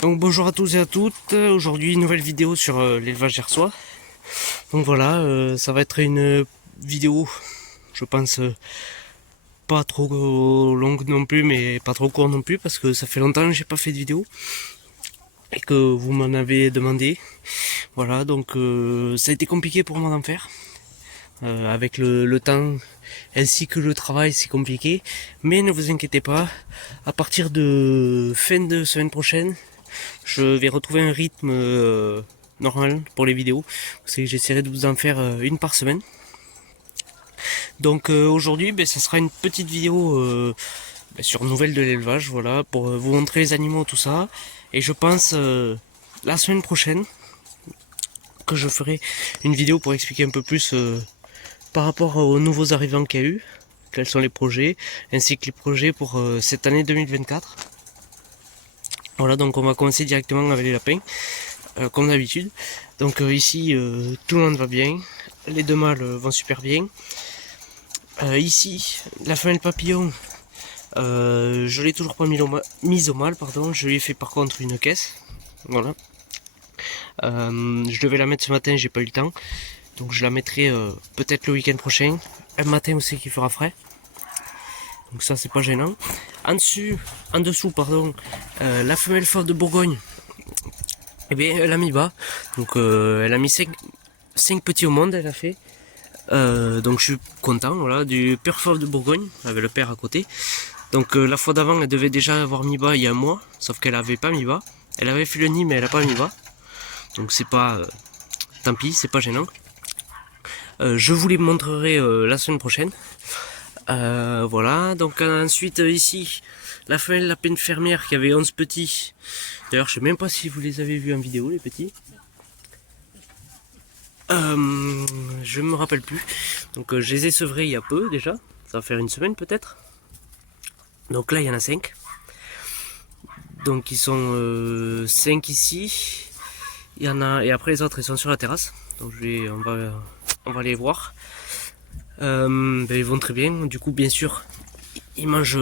Donc bonjour à tous et à toutes, aujourd'hui nouvelle vidéo sur l'élevage gersois. Donc voilà, ça va être une vidéo, je pense, pas trop longue non plus, mais pas trop courte non plus, parce que ça fait longtemps que j'ai pas fait de vidéo, et que vous m'en avez demandé. Voilà, donc ça a été compliqué pour moi d'en faire, avec le temps ainsi que le travail, c'est compliqué, mais ne vous inquiétez pas, à partir de fin de semaine prochaine, je vais retrouver un rythme normal pour les vidéos. C'est que j'essaierai de vous en faire une par semaine. Donc aujourd'hui, ce sera une petite vidéo sur nouvelles de l'élevage, voilà, pour vous montrer les animaux, tout ça. Et je pense la semaine prochaine que je ferai une vidéo pour expliquer un peu plus par rapport aux nouveaux arrivants qu'il y a eu, quels sont les projets, ainsi que les projets pour cette année 2024. Voilà, donc on va commencer directement avec les lapins, comme d'habitude. Donc ici, tout le monde va bien, les deux mâles vont super bien. Ici, la femelle papillon, je l'ai toujours pas mise au mâle, pardon. Je lui ai fait par contre une caisse, voilà. Je devais la mettre ce matin, j'ai pas eu le temps, donc je la mettrai peut-être le week-end prochain, un matin aussi qu'il fera frais. Donc ça c'est pas gênant. En dessous, pardon, la femelle fauve de Bourgogne, eh bien elle a mis bas. Donc elle a mis 5 petits au monde, elle a fait. Donc je suis content, voilà, du pur fauve de Bourgogne, avec le père à côté. Donc la fois d'avant, elle devait déjà avoir mis bas il y a un mois, sauf qu'elle avait pas mis bas. Elle avait fait le nid, mais elle a pas mis bas. Donc c'est pas, tant pis, c'est pas gênant. Je vous les montrerai la semaine prochaine. Voilà, donc ensuite ici, la femelle lapine fermière qui avait 11 petits. D'ailleurs, je sais même pas si vous les avez vus en vidéo, les petits. Je me rappelle plus. Donc je les ai sevrés il y a peu déjà. Ça va faire une semaine peut-être. Donc là il y en a 5. Donc ils sont 5 ici. Il y en a. Et après les autres ils sont sur la terrasse. Donc on va les voir. Ils vont très bien. Du coup bien sûr ils mangent.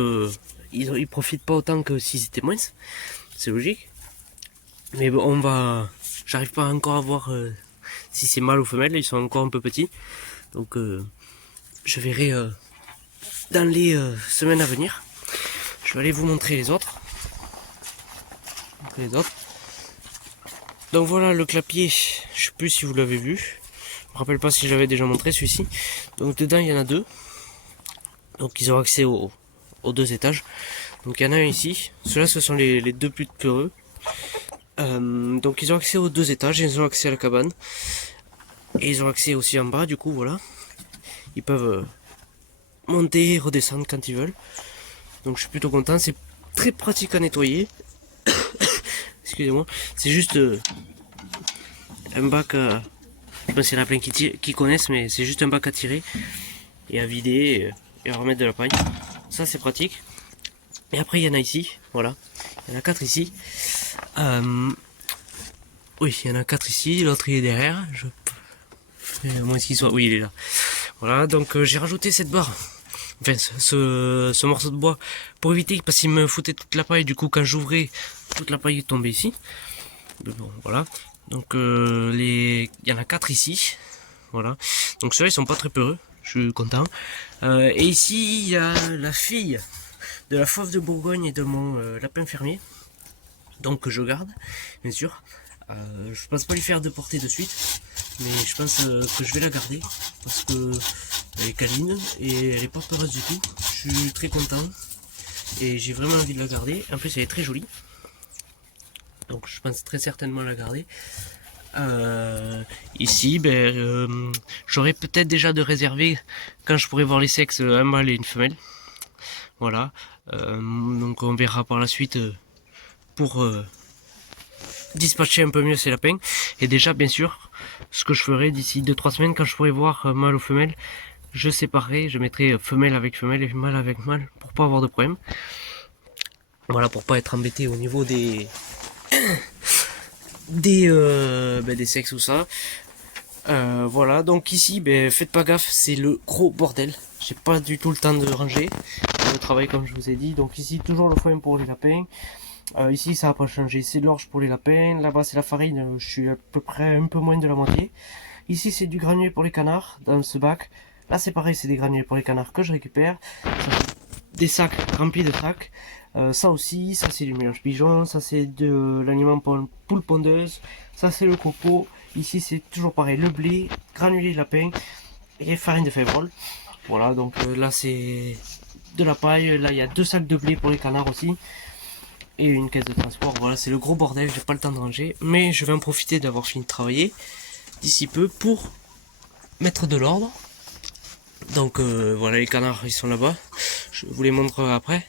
Ils profitent pas autant que s'ils étaient moins. C'est logique. Mais bon, j'arrive pas encore à voir si c'est mâle ou femelle. Ils sont encore un peu petits. Donc je verrai dans les semaines à venir. Je vais aller vous montrer les autres. Donc voilà le clapier, je sais plus si vous l'avez vu. Je me rappelle pas si j'avais déjà montré celui-ci. Donc dedans il y en a deux. Donc ils ont accès aux deux étages. Donc il y en a un ici. Ceux-là ce sont les deux plus peureux. Donc ils ont accès aux deux étages, ils ont accès à la cabane. Et ils ont accès aussi en bas du coup voilà. Ils peuvent monter et redescendre quand ils veulent. Donc je suis plutôt content, c'est très pratique à nettoyer. Excusez-moi, c'est juste un bac à... Je sais pas s'il y en a plein qui connaissent, mais c'est juste un bac à tirer et à vider et à remettre de la paille. Ça c'est pratique. Et après il y en a ici, voilà. Il y en a 4 ici. Oui, il y en a 4 ici, l'autre il est derrière. À moins qu'il soit... Oui, il est là. Voilà, donc j'ai rajouté cette barre. Enfin, ce morceau de bois pour éviter, parce qu'il me foutait toute la paille. Du coup, quand j'ouvrais, toute la paille est tombée ici. Mais bon, voilà. Donc il y en a 4 ici. Voilà. Donc ceux-là ils sont pas très peureux. Je suis content. Et ici il y a la fille de la fauve de Bourgogne et de mon lapin fermier. Donc que je garde, bien sûr. Je pense pas lui faire de portée de suite. Mais je pense que je vais la garder. Parce que elle est câline et elle est pas peureuse du tout. Je suis très content. Et j'ai vraiment envie de la garder. En plus elle est très jolie. Donc je pense très certainement la garder. Ici, j'aurais peut-être déjà de réserver quand je pourrai voir les sexes un mâle et une femelle. Voilà. Donc on verra par la suite pour dispatcher un peu mieux ces lapins. Et déjà, bien sûr, ce que je ferai d'ici 2-3 semaines, quand je pourrai voir mâle ou femelle, je séparerai, je mettrai femelle avec femelle et mâle avec mâle pour pas avoir de problème. Voilà, pour pas être embêté au niveau des des sexes ou ça. Voilà, donc ici, faites pas gaffe, c'est le gros bordel. J'ai pas du tout le temps de ranger le travail comme je vous ai dit. Donc ici, toujours le foin pour les lapins. Ici ça n'a pas changé, c'est de l'orge pour les lapins, là-bas c'est la farine, je suis à peu près un peu moins de la moitié. Ici c'est du granulé pour les canards dans ce bac. Là c'est pareil, c'est des granulés pour les canards que je récupère. Ça fait des sacs remplis de sacs. Ça aussi, ça c'est du mélange pigeon, ça c'est de l'aliment poule pondeuse, ça c'est le coco. Ici c'est toujours pareil, le blé, granulé de lapin et farine de févrole. Voilà, donc là c'est de la paille, là il y a 2 sacs de blé pour les canards aussi. Et une caisse de transport. Voilà, c'est le gros bordel, j'ai pas le temps de ranger, mais je vais en profiter d'avoir fini de travailler d'ici peu pour mettre de l'ordre. Donc voilà, les canards ils sont là-bas, je vous les montrerai après.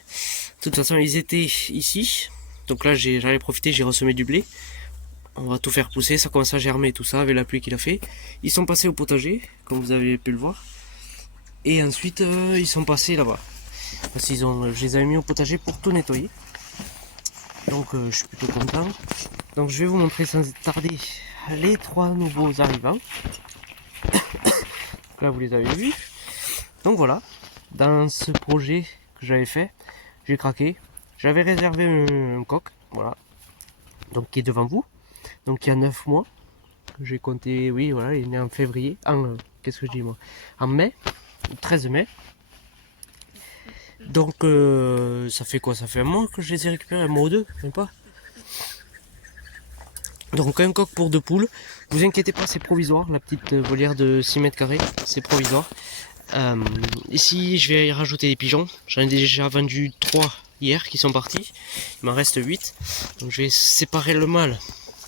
De toute façon ils étaient ici, donc là j'en ai profité, j'ai ressemé du blé. On va tout faire pousser, ça commence à germer tout ça avec la pluie qu'il a fait. Ils sont passés au potager, comme vous avez pu le voir. Et ensuite ils sont passés là-bas. Parce qu'ils ont, je les avais mis au potager pour tout nettoyer. Donc je suis plutôt content. Donc je vais vous montrer sans tarder les 3 nouveaux arrivants. Là vous les avez vus. Donc voilà, dans ce projet que j'avais fait, j'ai craqué. J'avais réservé un coq, voilà, donc qui est devant vous. Donc il y a 9 mois. J'ai compté, oui voilà, il est né en février. Qu'est-ce que je dis moi? En mai, 13 mai. Donc ça fait quoi? Ça fait un mois que je les ai récupérés, un mois ou deux, même pas. Donc un coq pour 2 poules. Vous inquiétez pas, c'est provisoire. La petite volière de 6 mètres carrés, c'est provisoire. Ici, je vais y rajouter des pigeons. J'en ai déjà vendu 3 hier qui sont partis. Il m'en reste 8. Donc je vais séparer le mâle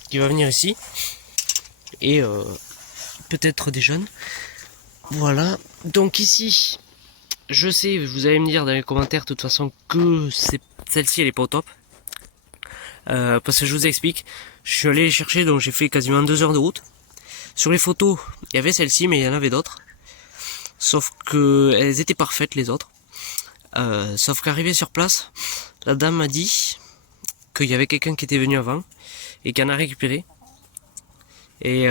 qui va venir ici. Et peut-être des jeunes. Voilà. Donc ici, je sais, vous allez me dire dans les commentaires de toute façon que celle-ci elle est pas au top. Parce que je vous explique, je suis allé les chercher, donc j'ai fait quasiment 2 heures de route. Sur les photos, il y avait celle-ci, mais il y en avait d'autres. Sauf que elles étaient parfaites les autres. Sauf qu'arrivé sur place, la dame m'a dit qu'il y avait quelqu'un qui était venu avant et qui en a récupéré. Et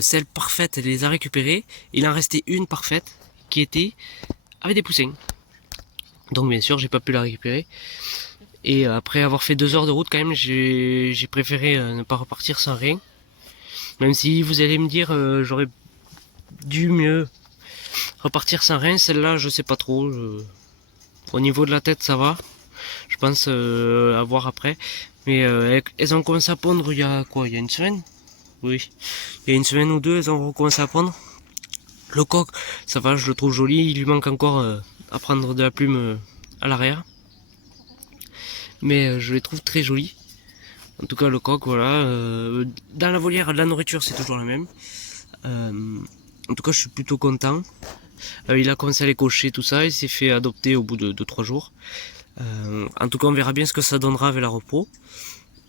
celle parfaite, elle les a récupérées. Il en restait une parfaite qui était avec des poussins. Donc bien sûr, j'ai pas pu la récupérer. Et après avoir fait 2 heures de route quand même, j'ai préféré ne pas repartir sans rien. Même si vous allez me dire j'aurais dû mieux repartir sans rien, celle-là je sais pas trop. Au niveau de la tête ça va. Je pense à voir après. Mais elles ont commencé à pondre il y a quoi? Il y a une semaine? Oui. Il y a une semaine ou deux, elles ont recommencé à pondre. Le coq, ça va, je le trouve joli. Il lui manque encore à prendre de la plume à l'arrière. Mais je les trouve très jolis. En tout cas le coq, voilà. Dans la volière, la nourriture c'est toujours la même. En tout cas je suis plutôt content. Il a commencé à les cocher, tout ça. Il s'est fait adopter au bout de 3 jours. En tout cas on verra bien ce que ça donnera avec la repos.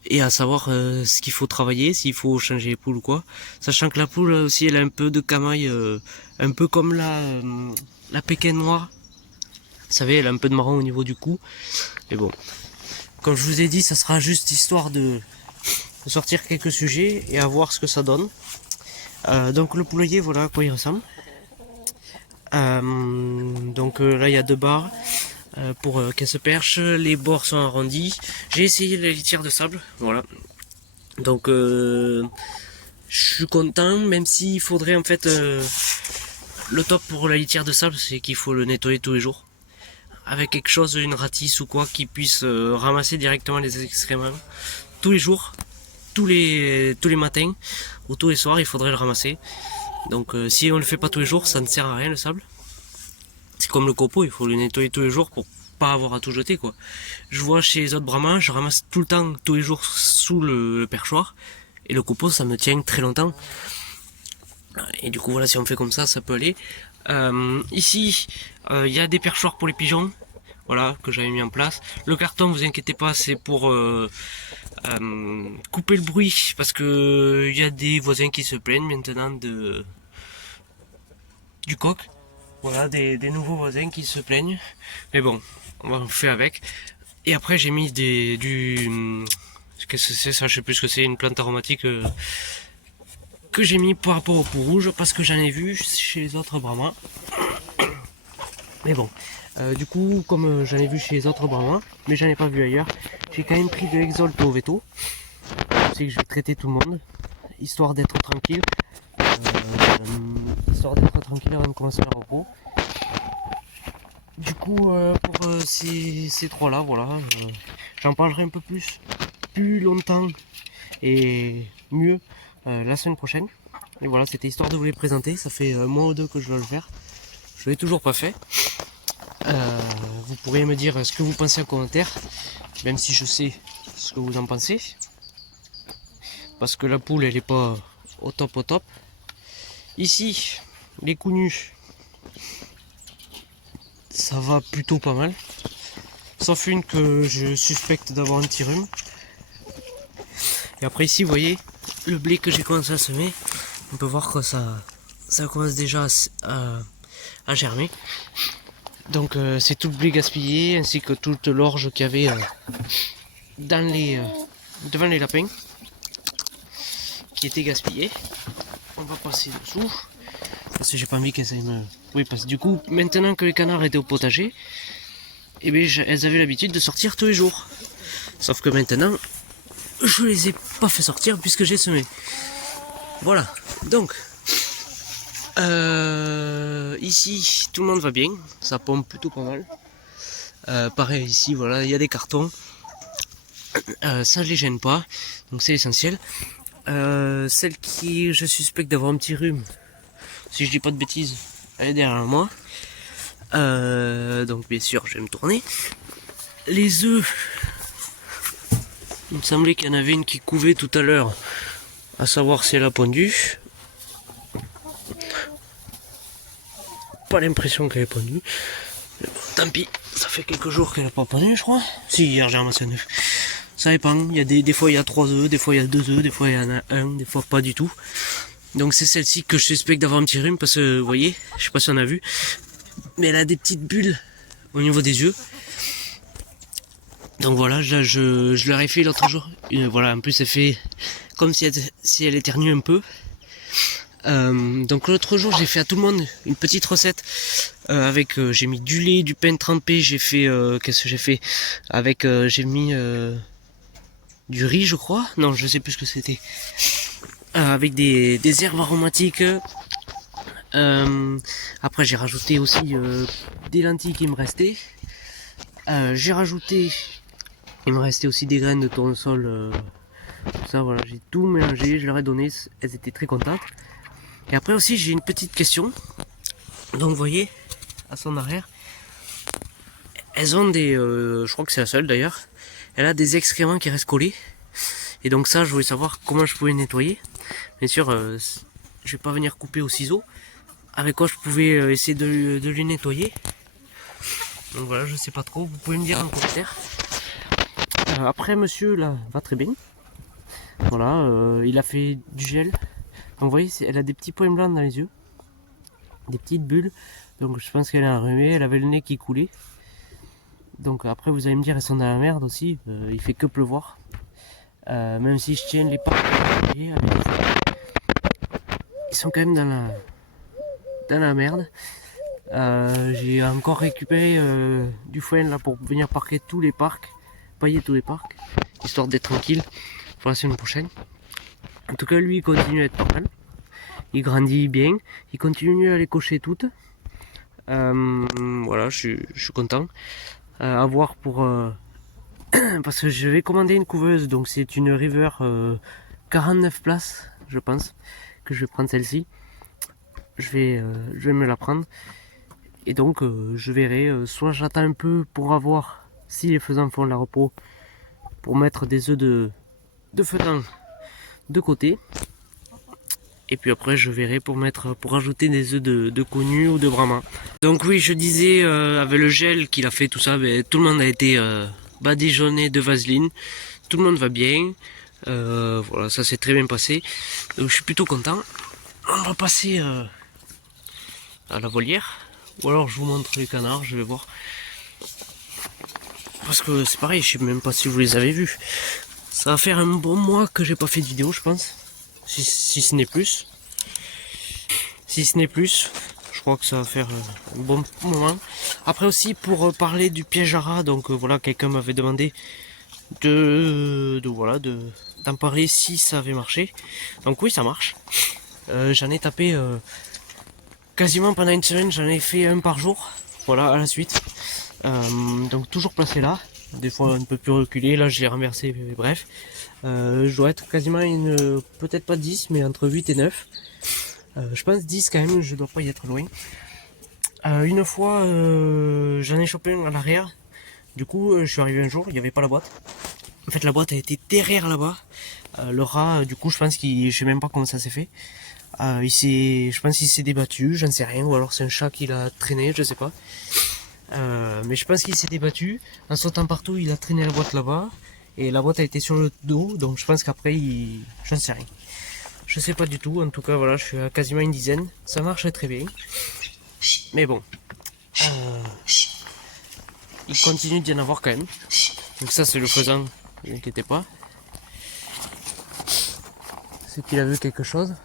Et à savoir ce qu'il faut travailler, s'il faut changer les poules ou quoi. Sachant que la poule aussi elle a un peu de camaille, un peu comme la pékin noire. Vous savez, elle a un peu de marron au niveau du cou. Mais bon, comme je vous ai dit, ça sera juste histoire de sortir quelques sujets et à voir ce que ça donne. Donc le poulailler, voilà à quoi il ressemble. Donc là il y a 2 barres pour qu'elle se perche. Les bords sont arrondis. J'ai essayé la litière de sable, voilà. Donc je suis content, même s'il faudrait en fait le top pour la litière de sable, c'est qu'il faut le nettoyer tous les jours. Avec quelque chose, une ratisse ou quoi, qui puisse ramasser directement les excréments tous les jours, tous les matins ou tous les soirs, il faudrait le ramasser. Donc si on le fait pas tous les jours, ça ne sert à rien le sable. C'est comme le copeau, il faut le nettoyer tous les jours pour pas avoir à tout jeter quoi. Je vois chez les autres brahmans, je ramasse tout le temps, tous les jours sous le perchoir. Et le copeau, ça me tient très longtemps. Et du coup voilà, si on fait comme ça, ça peut aller. Ici, il y a des perchoirs pour les pigeons. Voilà, que j'avais mis en place. Le carton, vous inquiétez pas, c'est pour couper le bruit. Parce que il y a des voisins qui se plaignent maintenant du coq. Voilà, des nouveaux voisins qui se plaignent. Mais bon, on va faire avec. Et après, j'ai mis qu'est-ce que c'est ça? Je sais plus ce que c'est, une plante aromatique que j'ai mis par rapport au pou rouge parce que j'en ai vu chez les autres brahmans. Mais bon, Du coup, comme j'en ai vu chez les autres brahmins, mais j'en ai pas vu ailleurs, j'ai quand même pris de l'exolte au veto. Je sais que je vais traiter tout le monde, histoire d'être tranquille. Avant de commencer le repos. Du coup, pour ces trois-là, voilà, j'en parlerai un peu plus longtemps et mieux la semaine prochaine. Et voilà, c'était histoire de vous les présenter. Ça fait un mois ou deux que je dois le faire. Je l'ai toujours pas fait. Vous pourrez me dire ce que vous pensez en commentaire, même si je sais ce que vous en pensez. Parce que la poule, elle est pas au top. Ici, les coups nus, ça va plutôt pas mal. Sauf une que je suspecte d'avoir un petit rhume. Et après ici, vous voyez, le blé que j'ai commencé à semer, on peut voir que ça commence déjà à germer. Donc c'est tout le blé gaspillé, ainsi que toute l'orge qu'il y avait devant les lapins, qui était gaspillée. On va passer dessous, parce que j'ai pas envie qu'elles aillent me... Oui, parce que du coup, maintenant que les canards étaient au potager, eh bien, elles avaient l'habitude de sortir tous les jours. Sauf que maintenant, je les ai pas fait sortir puisque j'ai semé. Voilà, donc ici tout le monde va bien, ça pompe plutôt pas mal. Pareil ici, voilà, il y a des cartons, ça je les gêne pas, donc c'est essentiel. Celle qui je suspecte d'avoir un petit rhume, si je dis pas de bêtises, elle est derrière moi. Donc bien sûr je vais me tourner. Les œufs, il me semblait qu'il y en avait une qui couvait tout à l'heure, à savoir si elle a pondu. Pas l'impression qu'elle ait pondu. Tant pis, ça fait quelques jours qu'elle n'a pas pondu, je crois. Si, hier j'ai ramassé un œuf. Ça dépend, il y a des fois il y a 3 œufs, des fois il y a 2 œufs, des fois il y en a un, des fois pas du tout. Donc c'est celle-ci que je suspecte d'avoir un petit rhume parce que vous voyez, je sais pas si on a vu, mais elle a des petites bulles au niveau des yeux. Donc voilà, là, je leur ai fait l'autre jour. Voilà, en plus elle fait comme si elle éternuait un peu. Donc l'autre jour j'ai fait à tout le monde une petite recette avec j'ai mis du lait, du pain trempé, j'ai fait qu'est-ce que j'ai fait avec j'ai mis du riz je crois, non je sais plus ce que c'était, avec des herbes aromatiques. Après j'ai rajouté aussi des lentilles qui me restaient, j'ai rajouté, il me restait aussi des graines de tournesol, tout ça, voilà, j'ai tout mélangé, je leur ai donné, elles étaient très contentes. Et après aussi j'ai une petite question. Donc vous voyez, à son arrière, elles ont des... je crois que c'est la seule d'ailleurs. Elle a des excréments qui restent collés. Et donc ça, je voulais savoir comment je pouvais nettoyer. Bien sûr, je vais pas venir couper au ciseau. Avec quoi je pouvais essayer de les nettoyer. Donc voilà, je sais pas trop. Vous pouvez me dire en commentaire. Après, monsieur là va très bien. Voilà, il a fait du gel. Donc vous voyez, elle a des petits points blancs dans les yeux. Des petites bulles. Donc je pense qu'elle a enrhumé. Elle avait le nez qui coulait. Donc après vous allez me dire, elles sont dans la merde aussi. Il fait que pleuvoir. Même si je tiens les parcs, ils sont quand même dans la merde. J'ai encore récupéré du foin là pour venir parquer tous les parcs. Pailler tous les parcs. Histoire d'être tranquille pour la semaine prochaine. En tout cas lui il continue à être pas mal. Il grandit bien. Il continue à les cocher toutes. Voilà, je suis content. À voir pour... parce que je vais commander une couveuse. Donc c'est une River 49 places, je pense. Que je vais prendre celle-ci. Je vais me la prendre. Et donc je verrai. Soit j'attends un peu pour avoir, si les faisans font la repos, pour mettre des œufs de faisans de côté. Et puis après je verrai pour rajouter des œufs de connu ou de brahma. Donc oui, je disais avec le gel qu'il a fait tout ça, tout le monde a été badigeonné de vaseline. Tout le monde va bien. Voilà, ça s'est très bien passé. Donc je suis plutôt content. On va passer à la volière. Ou alors je vous montre les canards, je vais voir. Parce que c'est pareil, je sais même pas si vous les avez vus. Ça va faire un bon mois que j'ai pas fait de vidéo, je pense. Si ce n'est plus. Si ce n'est plus, je crois que ça va faire un bon moment. Après aussi pour parler du piège à rats, donc voilà, quelqu'un m'avait demandé d'en parler si ça avait marché. Donc oui, ça marche. J'en ai tapé quasiment pendant une semaine, j'en ai fait un par jour. Voilà, à la suite. Donc toujours placé là. Des fois un peu plus reculé, là je l'ai renversé, mais bref. Je dois être quasiment peut-être pas 10, mais entre 8 et 9. Je pense 10 quand même, je dois pas y être loin. Une fois, j'en ai chopé un à l'arrière. Du coup, je suis arrivé un jour, il n'y avait pas la boîte. En fait, la boîte a été derrière là-bas. Le rat, du coup, je pense je sais même pas comment ça s'est fait. Je pense qu'il s'est débattu, j'en sais rien, ou alors c'est un chat qui l'a traîné, je sais pas. Mais je pense qu'il s'est débattu. En sautant partout, il a traîné la boîte là-bas. Et la boîte a été sur le dos, donc je pense qu'après, j'en sais rien. Je sais pas du tout, en tout cas, voilà, je suis à quasiment une dizaine. Ça marche très bien. Mais bon. Il continue d'y en avoir quand même. Donc ça, c'est le faisan, ne vous inquiétez pas. C'est qu'il a vu quelque chose.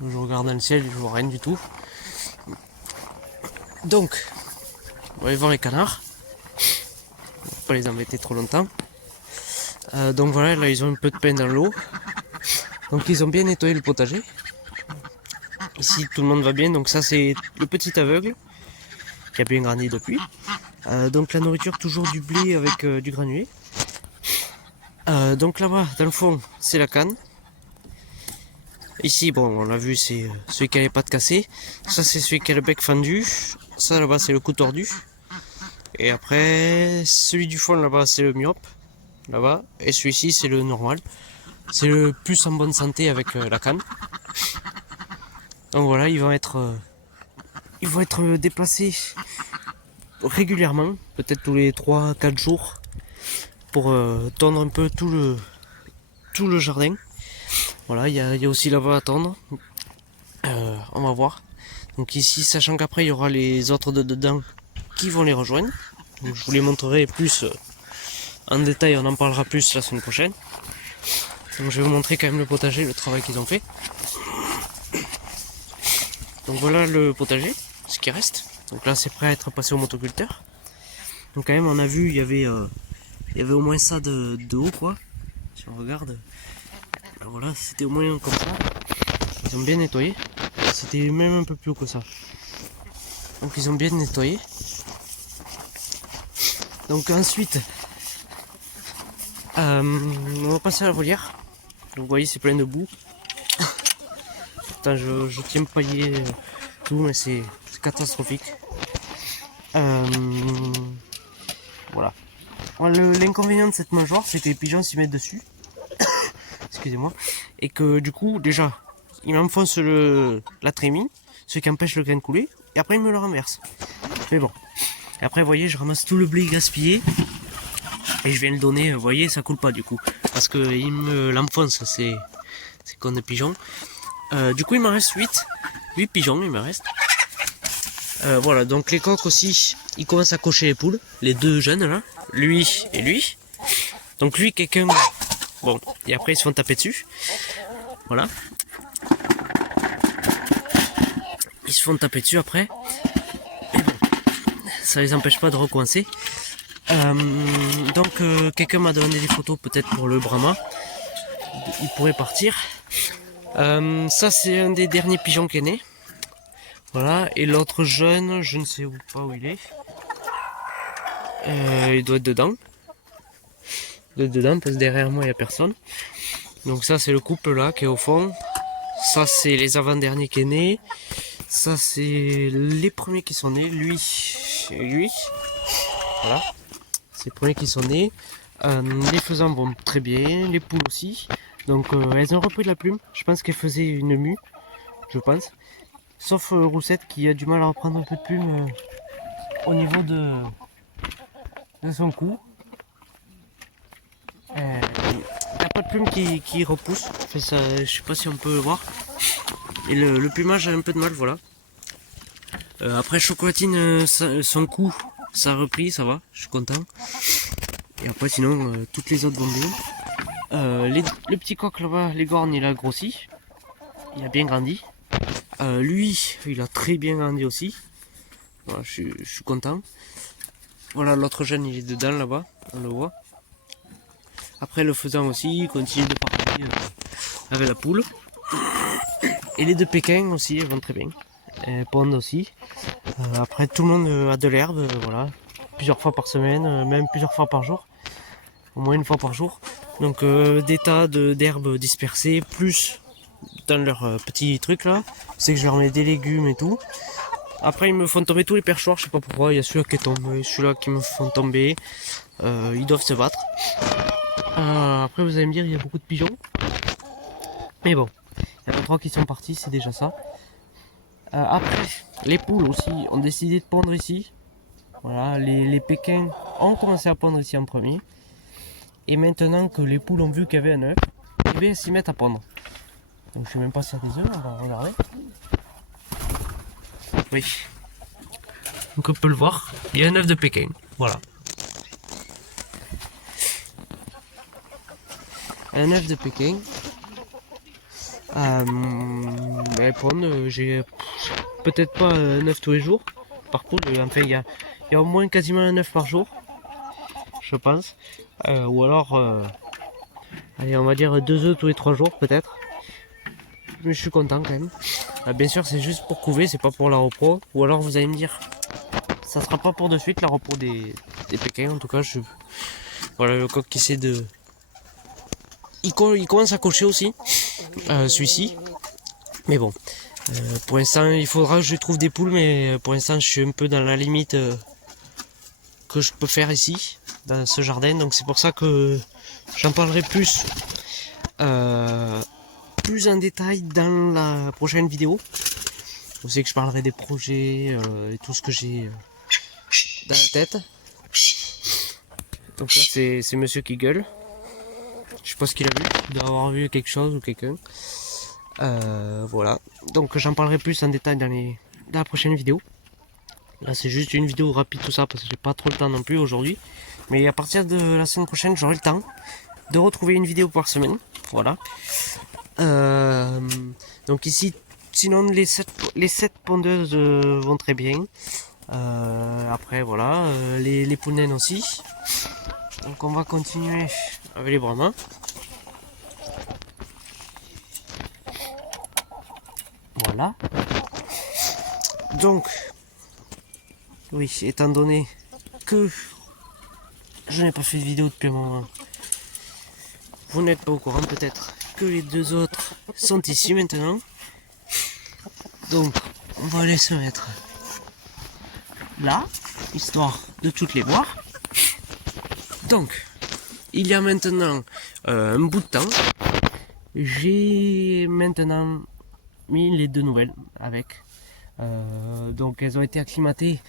Je regarde dans le ciel, je vois rien du tout. Donc, on va aller voir les canards. On va pas les embêter trop longtemps. Donc voilà, là ils ont un peu de pain dans l'eau. Donc ils ont bien nettoyé le potager. Ici tout le monde va bien, donc ça c'est le petit aveugle qui a bien grandi depuis. Donc la nourriture toujours du blé avec du granulé. Donc là-bas dans le fond c'est la canne. Ici bon on l'a vu c'est celui qui a les pattes cassées. Ça c'est celui qui a le bec fendu. Ça là-bas c'est le cou tordu. Et après celui du fond là-bas c'est le myope. Là-bas. Et celui-ci c'est le normal. C'est le plus en bonne santé avec la canne. Donc voilà, ils vont être déplacés régulièrement, peut-être tous les 3-4 jours, pour tondre un peu tout le jardin. Voilà, il y a aussi là-bas à tondre. On va voir. Donc ici, sachant qu'après il y aura les autres de dedans qui vont les rejoindre. Donc, je vous les montrerai plus en détail, on en parlera plus la semaine prochaine. Donc je vais vous montrer quand même le potager, le travail qu'ils ont fait. Donc voilà le potager, ce qui reste. Donc là c'est prêt à être passé au motoculteur. Donc quand même on a vu il y avait au moins ça de haut quoi. Si on regarde, voilà c'était au moins comme ça. Ils ont bien nettoyé. C'était même un peu plus haut que ça. Donc ils ont bien nettoyé. Donc ensuite on va passer à la volière. Donc vous voyez c'est plein de boue. Putain, je tiens pailler tout, mais c'est catastrophique. Voilà. L'inconvénient de cette mangeoire, c'est que les pigeons s'y mettent dessus. Excusez-moi. Et que du coup, déjà, ils m'enfoncent la trémie, ce qui empêche le grain de couler, et après ils me le renversent. Mais bon. Et après, vous voyez, je ramasse tout le blé gaspillé, et je viens le donner, vous voyez, ça coule pas du coup. Parce qu'ils me l'enfoncent, c'est con de pigeons. Du coup il m'en reste 8 pigeons il me reste. Voilà, donc les coqs aussi, ils commencent à cocher les poules, les deux jeunes là, lui et lui. Donc lui quelqu'un, bon, et après ils se font taper dessus. Voilà. Ils se font taper dessus après. Mais bon, ça les empêche pas de recoincer. Donc quelqu'un m'a demandé des photos peut-être pour le Brahma. Il pourrait partir. Ça c'est un des derniers pigeons qui est né. Voilà, et l'autre jeune, je ne sais pas où il est. Il doit être dedans. Parce que derrière moi il n'y a personne. Donc ça c'est le couple là qui est au fond. Ça c'est les avant-derniers qui est né. Ça c'est les premiers qui sont nés, lui et lui. Voilà. C'est les premiers qui sont nés. Les faisans vont très bien, les poules aussi. Donc elles ont repris de la plume. Je pense qu'elles faisaient une mue. Je pense. Sauf Roussette qui a du mal à reprendre un peu de plume au niveau de son cou. Il n'y a pas de plume qui repousse. Enfin, ça, je sais pas si on peut le voir. Et le plumage a un peu de mal, voilà. Après Chocolatine, son cou, ça a repris, ça va, je suis content. Et après sinon, toutes les autres vont bien. Le petit coq là-bas, les gornes, il a grossi. Il a bien grandi. Lui, il a très bien grandi aussi. Voilà, je suis content. Voilà, l'autre jeune, il est dedans là-bas, on le voit. Après, le faisant aussi, il continue de parler avec la poule. Et les deux Pékins aussi, elles vont très bien. Elles pondent aussi. Après, tout le monde a de l'herbe, voilà. Plusieurs fois par semaine, même plusieurs fois par jour. Au moins une fois par jour. Donc des tas d'herbes dispersées, plus dans leurs petits trucs là. C'est que je leur mets des légumes et tout. Après ils me font tomber tous les perchoirs, je sais pas pourquoi. Il y a celui-là qui est tombé, celui-là qui me font tomber. Ils doivent se battre. Après vous allez me dire il y a beaucoup de pigeons. Mais bon, il y en a 3 qui sont partis, c'est déjà ça. Après, les poules aussi ont décidé de pondre ici. Voilà, les Pékins ont commencé à pondre ici en premier. Et maintenant que les poules ont vu qu'il y avait un œuf, eh bien, elles s'y mettent à pondre. Donc je sais même pas s'il y a des œufs, on va regarder. Oui. Donc on peut le voir, il y a un œuf de Pékin. Voilà. Un œuf de Pékin. Elles pondent, j'ai peut-être pas un œuf tous les jours par poule. Enfin, il y a au moins quasiment un œuf par jour, je pense. Ou alors, allez, on va dire 2 œufs tous les 3 jours peut-être. Mais je suis content quand même. Bien sûr, c'est juste pour couver, c'est pas pour la repro. Ou alors vous allez me dire, ça sera pas pour de suite la repro des Pékins. En tout cas, voilà le coq qui essaie de. Il commence à cocher aussi, celui-ci. Mais bon, pour l'instant, il faudra que je trouve des poules, mais pour l'instant, je suis un peu dans la limite que je peux faire ici, dans ce jardin. Donc c'est pour ça que j'en parlerai plus. Plus en détail dans la prochaine vidéo. Vous savez que je parlerai des projets et tout ce que j'ai dans la tête. Donc là c'est monsieur qui gueule. Je sais pas ce qu'il a vu, il doit avoir vu quelque chose ou quelqu'un. Voilà. Donc j'en parlerai plus en détail dans la prochaine vidéo. Là c'est juste une vidéo rapide tout ça parce que j'ai pas trop le temps non plus aujourd'hui. Mais à partir de la semaine prochaine j'aurai le temps de retrouver une vidéo par semaine. Voilà. Donc ici, sinon les 7 pondeuses vont très bien. Après voilà, les poules naines aussi. Donc on va continuer avec les brahmas. Voilà. Donc, oui, étant donné que je n'ai pas fait de vidéo depuis un moment, vous n'êtes pas au courant peut-être que les 2 autres sont ici maintenant. Donc on va aller se mettre là, histoire de toutes les voir. Donc il y a maintenant un bout de temps, j'ai maintenant mis les 2 nouvelles avec. Donc elles ont été acclimatées.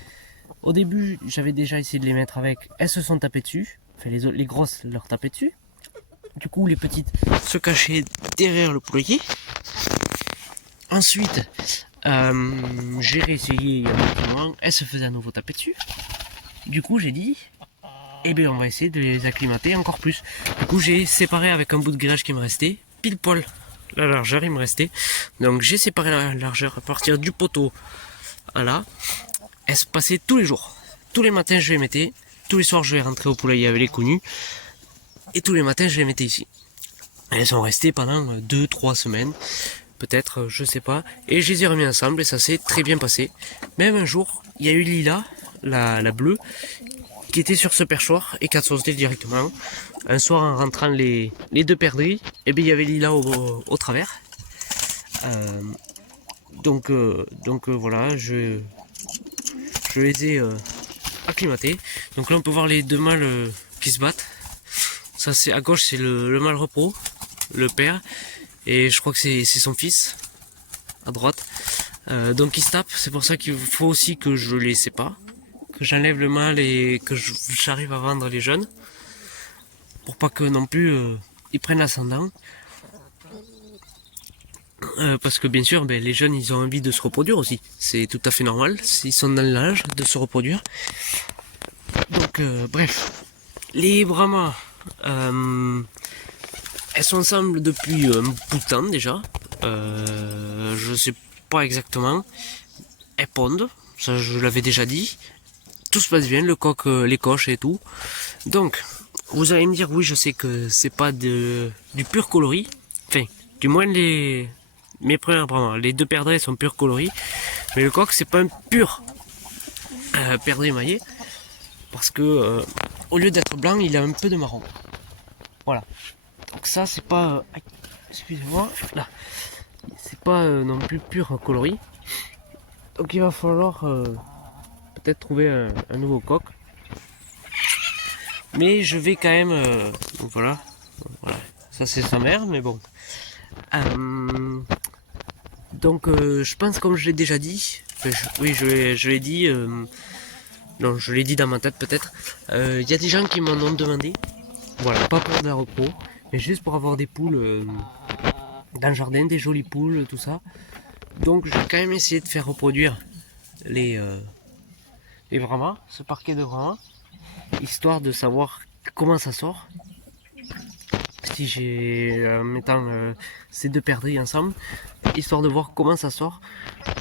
Au début j'avais déjà essayé de les mettre avec, elles se sont tapées dessus. Enfin les grosses leur tapaient dessus. Du coup, les petites se cachaient derrière le poulailler. Ensuite, j'ai réessayé il y a un petit moment. Elles se faisaient à nouveau taper dessus. Du coup, j'ai dit, eh bien, on va essayer de les acclimater encore plus. Du coup, j'ai séparé avec un bout de grillage qui me restait, pile poil la largeur il me restait. Donc, j'ai séparé la largeur à partir du poteau à là. Elles se passaient tous les jours. Tous les matins, je les mettais. Tous les soirs, je vais rentrer au poulailler avec les connus. Et tous les matins, je les mettais ici. Elles sont restées pendant 2-3 semaines. Peut-être, je sais pas. Et je les ai remis ensemble et ça s'est très bien passé. Même un jour, il y a eu Lila, la bleue, qui était sur ce perchoir et qui a sauté directement. Un soir, en rentrant les 2 perdrix, et bien il y avait Lila au travers. Donc voilà, je les ai acclimatés. Donc là, on peut voir les 2 mâles qui se battent. Ça c'est à gauche, c'est le mâle repos, le père, et je crois que c'est son fils à droite. Donc ils se tapent, c'est pour ça qu'il faut aussi que je les sépare, que j'enlève le mâle et que j'arrive à vendre les jeunes, pour pas que non plus ils prennent l'ascendant. Parce que bien sûr, les jeunes ils ont envie de se reproduire aussi, c'est tout à fait normal, s'ils sont dans l'âge de se reproduire. Donc bref, les brahmas. Elles sont ensemble depuis un bout de temps déjà. Je sais pas exactement. Elles pondent, ça je l'avais déjà dit. Tout se passe bien, le coq les coche et tout. Donc, vous allez me dire, oui, je sais que c'est pas du pur coloris. Enfin, du moins mes premières vraiment. Les deux perdrix sont pur coloris. Mais le coq, c'est pas un pur perdrix émaillé. Parce que, au lieu d'être blanc, il a un peu de marron. Voilà. Donc ça, c'est pas... excusez-moi, là. C'est pas non plus pur coloris. Donc il va falloir peut-être trouver un nouveau coq. Mais je vais quand même... donc voilà. Ça c'est sa mère, mais bon. Donc je pense, comme je l'ai déjà dit, oui je l'ai dit, non je l'ai dit dans ma tête peut-être, il y a des gens qui m'en ont demandé, voilà, pas pour de la repro, mais juste pour avoir des poules dans le jardin, des jolies poules, tout ça. Donc je vais quand même essayer de faire reproduire les Brahmas, ce parquet de Brahmas, histoire de savoir comment ça sort. Si j'ai mettant ces deux perdrix ensemble, histoire de voir comment ça sort,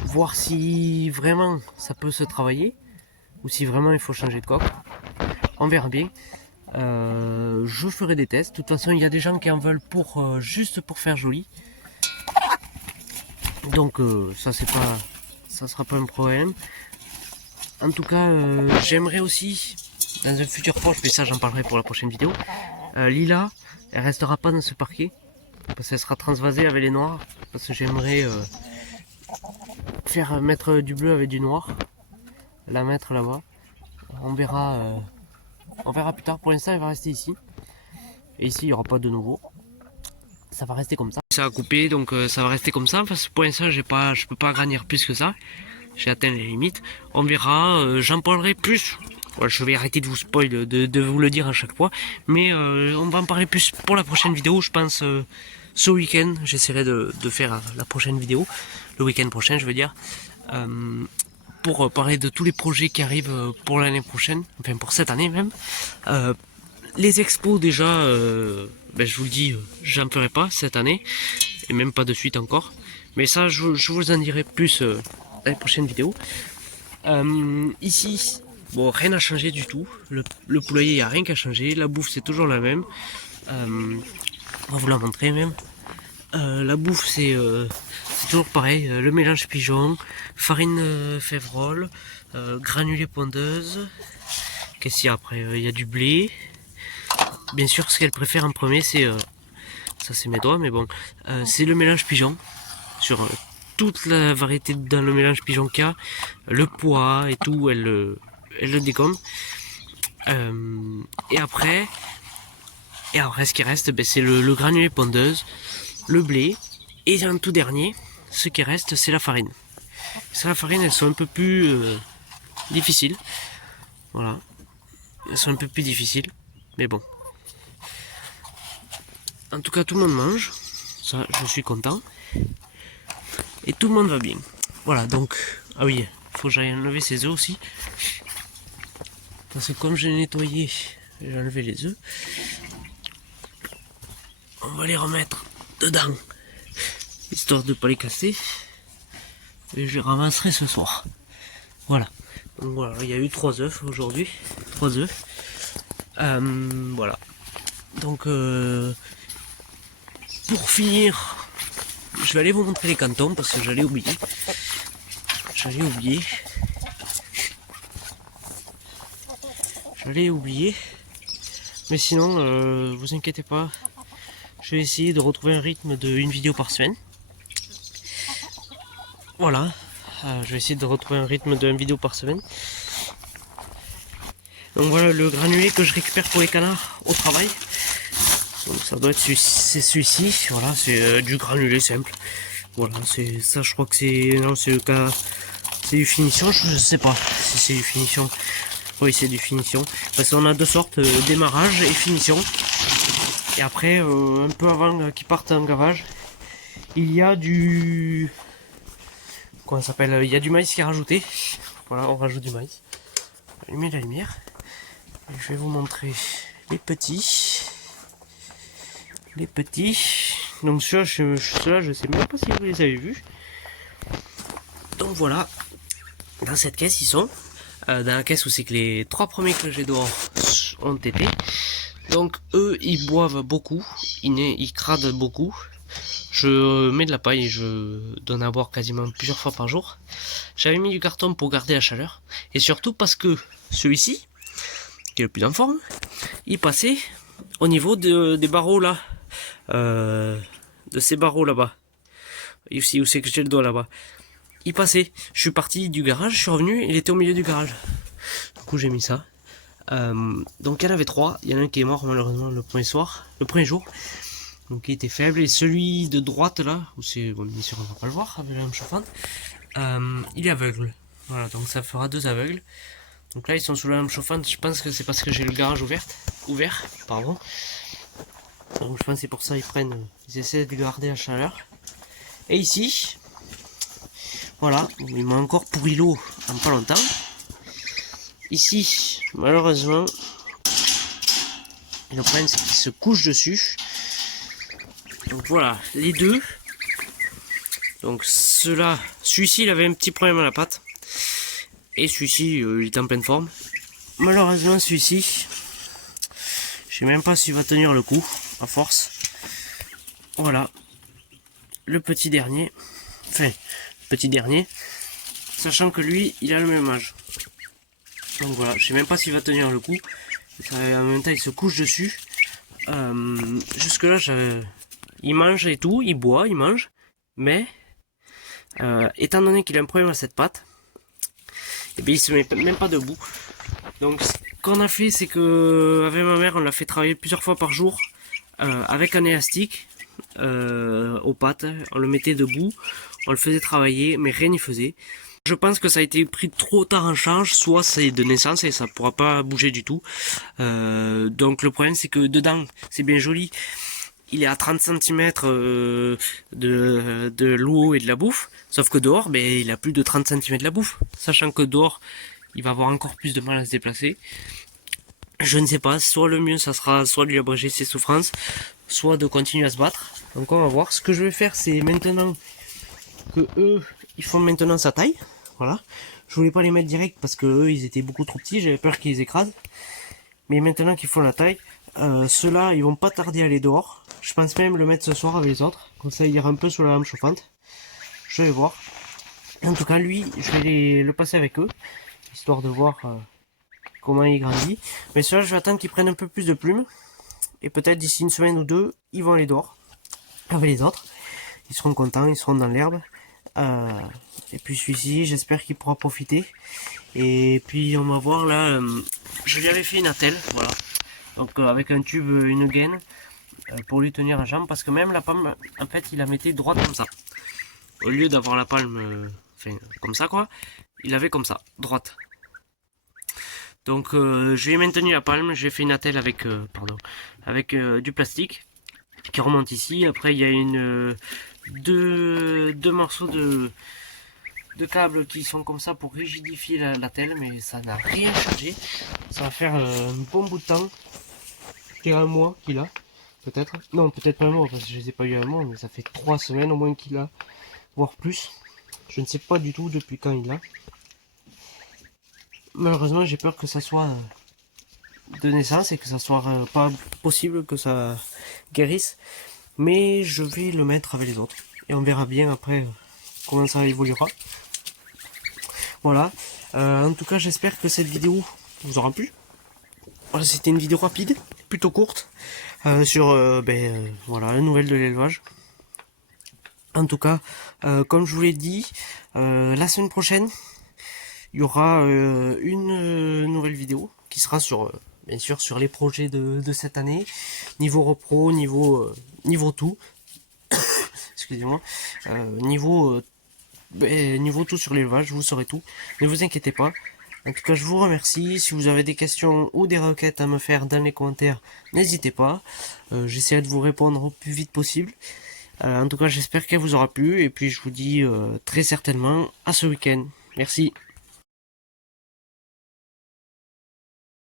voir si vraiment ça peut se travailler ou si vraiment il faut changer de coque. On verra bien. Je ferai des tests. De toute façon, il y a des gens qui en veulent pour juste pour faire joli. Donc ça sera pas un problème. En tout cas, j'aimerais aussi dans un futur proche, mais ça j'en parlerai pour la prochaine vidéo. Lila, elle restera pas dans ce parquet parce qu'elle sera transvasée avec les noirs. Parce que j'aimerais faire mettre du bleu avec du noir, la mettre là-bas. On verra plus tard. Pour l'instant, elle va rester ici. Et ici, il n'y aura pas de nouveau. Ça va rester comme ça. Ça a coupé, donc ça va rester comme ça. Parce que pour l'instant, je peux pas grandir plus que ça. J'ai atteint les limites. On verra. J'en parlerai plus. Ouais, je vais arrêter de vous spoil, de vous le dire à chaque fois. Mais on va en parler plus pour la prochaine vidéo. Je pense ce week-end. J'essaierai de faire la prochaine vidéo. Le week-end prochain, je veux dire. Pour parler de tous les projets qui arrivent pour l'année prochaine. Enfin, pour cette année même. Les expos déjà, ben, je vous le dis, j'en ferai pas cette année. Et même pas de suite encore. Mais ça, je vous en dirai plus dans les prochaines vidéos. Ici... bon, rien n'a changé du tout. Le poulailler, il n'y a rien qui a changé. La bouffe, c'est toujours la même. On va vous la montrer même. La bouffe, c'est toujours pareil. Le mélange pigeon, farine févrole, granulés pondeuse. Qu'est-ce qu'il y a après? Il y a du blé. Bien sûr, ce qu'elle préfère en premier, c'est... ça, c'est mes doigts, mais bon. C'est le mélange pigeon. Sur toute la variété dans le mélange pigeon qu'il y a. Le poids et tout, elle le dégomme. Et après, ce qui reste, ben, c'est le granulé pondeuse, le blé, et en tout dernier, ce qui reste, c'est la farine. C'est la farine, elles sont un peu plus difficiles. Voilà. Elles sont un peu plus difficiles, mais bon. En tout cas, tout le monde mange. Ça, je suis content. Et tout le monde va bien. Voilà, donc... ah oui, il faut que j'aille enlever ces œufs aussi. Parce que comme j'ai nettoyé, j'ai enlevé les œufs. On va les remettre dedans. Histoire de ne pas les casser. Et je les ramasserai ce soir. Voilà. Donc voilà, il y a eu 3 œufs aujourd'hui. 3 œufs. Voilà. Donc pour finir, je vais aller vous montrer les cantons parce que j'allais oublier. J'allais oublier. Mais sinon, vous inquiétez pas. Je vais essayer de retrouver un rythme de une vidéo par semaine. Voilà. Je vais essayer de retrouver un rythme d'une vidéo par semaine. Donc voilà le granulé que je récupère pour les canards au travail. Donc ça doit être celui-ci. Voilà, c'est du granulé simple. Voilà, c'est ça. Je crois que c'est c'est le cas. C'est du finition. Je sais pas si c'est du finition. Oui, c'est du finition. Parce qu'on a deux sortes, démarrage et finition. Et après, un peu avant qu'ils partent en gavage, il y a du... comment ça s'appelle? Il y a du maïs qui est rajouté. Voilà, on rajoute du maïs. Allumer la lumière. Et je vais vous montrer les petits. Donc ceux-là, je sais même pas si vous les avez vus. Donc voilà, dans cette caisse ils sont. Dans la caisse où c'est que les 3 premiers que j'ai dehors ont été. Donc eux ils boivent beaucoup, ils cradent beaucoup. Je mets de la paille et je donne à boire quasiment plusieurs fois par jour. J'avais mis du carton pour garder la chaleur. Et surtout parce que celui-ci, qui est le plus en forme, il passait au niveau des barreaux là. De ces barreaux là-bas. Ici où c'est que j'ai le doigt là-bas. Il passait. Je suis parti du garage, je suis revenu, il était au milieu du garage. Du coup j'ai mis ça. Donc il y en avait 3. Il y en a un qui est mort malheureusement le premier jour. Donc il était faible. Et celui de droite là, où c'est bon, bien sûr on va pas le voir avec la lampe chauffante, il est aveugle. Voilà, donc ça fera 2 aveugles. Donc là ils sont sous la lampe chauffante. Je pense que c'est parce que j'ai le garage ouvert, pardon. Donc je pense que c'est pour ça ils essaient de garder la chaleur. Et ici, voilà, il m'a encore pourri l'eau en pas longtemps. Ici, malheureusement, le problème c'est qu'il se couche dessus. Donc voilà, les deux. Donc celui-ci il avait un petit problème à la patte. Et celui-ci il est en pleine forme. Malheureusement celui-ci, je sais même pas s'il va tenir le coup, à force. Voilà, le petit dernier. Enfin, petit dernier. Sachant que lui, il a le même âge. Donc voilà, je sais même pas s'il va tenir le coup. En même temps, il se couche dessus. Jusque là, il mange et tout, il boit, il mange. Mais, étant donné qu'il a un problème à cette patte, et bien il se met même pas debout. Donc ce qu'on a fait, c'est que avec ma mère, on l'a fait travailler plusieurs fois par jour avec un élastique aux pattes. On le mettait debout, on le faisait travailler, mais rien n'y faisait. Je pense que ça a été pris trop tard en charge, soit c'est de naissance et ça pourra pas bouger du tout. Donc le problème c'est que dedans, c'est bien joli. Il est à 30 cm de l'eau et de la bouffe. Sauf que dehors, ben, il a plus de 30 cm de la bouffe. Sachant que dehors, il va avoir encore plus de mal à se déplacer. Je ne sais pas, soit le mieux ça sera soit de lui abréger ses souffrances, soit de continuer à se battre. Donc on va voir. Ce que je vais faire, c'est maintenant que eux, ils font maintenant sa taille. Voilà. Je voulais pas les mettre direct parce que eux, ils étaient beaucoup trop petits. J'avais peur qu'ils les écrasent. Mais maintenant qu'ils font la taille, ceux-là, ils vont pas tarder à aller dehors. Je pense même le mettre ce soir avec les autres. Comme ça, il ira un peu sous la lampe chauffante. Je vais voir. En tout cas, lui, je vais le passer avec eux. Histoire de voir comment il grandit. Mais ceux-là, je vais attendre qu'ils prennent un peu plus de plumes. Et peut-être d'ici une semaine ou deux, ils vont aller dehors. Avec les autres. Ils seront contents, ils seront dans l'herbe. Et puis celui-ci, j'espère qu'il pourra profiter. Et puis on va voir là, je lui avais fait une attelle, voilà. Donc avec un tube, une gaine, pour lui tenir la jambe, parce que même la palme, en fait, il la mettait droite comme ça. Au lieu d'avoir la palme, enfin, comme ça quoi, il avait comme ça, droite. Donc je lui ai maintenu la palme, j'ai fait une attelle avec, du plastique qui remonte ici. Après il y a deux morceaux de câbles qui sont comme ça pour rigidifier la telle, mais ça n'a rien changé. Ça va faire un bon bout de temps. Je dirais un mois qu'il a, peut-être. Non, peut-être pas un mois, parce que je les ai pas eu un mois, mais ça fait 3 semaines au moins qu'il a, voire plus. Je ne sais pas du tout depuis quand il l'a. Malheureusement, j'ai peur que ça soit de naissance et que ça soit pas possible que ça guérisse. Mais je vais le mettre avec les autres. Et on verra bien après comment ça évoluera. Voilà. En tout cas, j'espère que cette vidéo vous aura plu. Voilà, c'était une vidéo rapide, plutôt courte, sur voilà, la nouvelle de l'élevage. En tout cas, comme je vous l'ai dit, la semaine prochaine, il y aura une nouvelle vidéo qui sera sur, bien sûr, sur les projets de cette année, niveau repro, niveau tout, excusez-moi, niveau tout sur l'élevage, vous saurez tout, ne vous inquiétez pas. En tout cas, je vous remercie. Si vous avez des questions ou des requêtes à me faire dans les commentaires, n'hésitez pas. J'essaierai de vous répondre au plus vite possible. En tout cas, j'espère qu'elle vous aura plu. Et puis, je vous dis très certainement à ce week-end. Merci.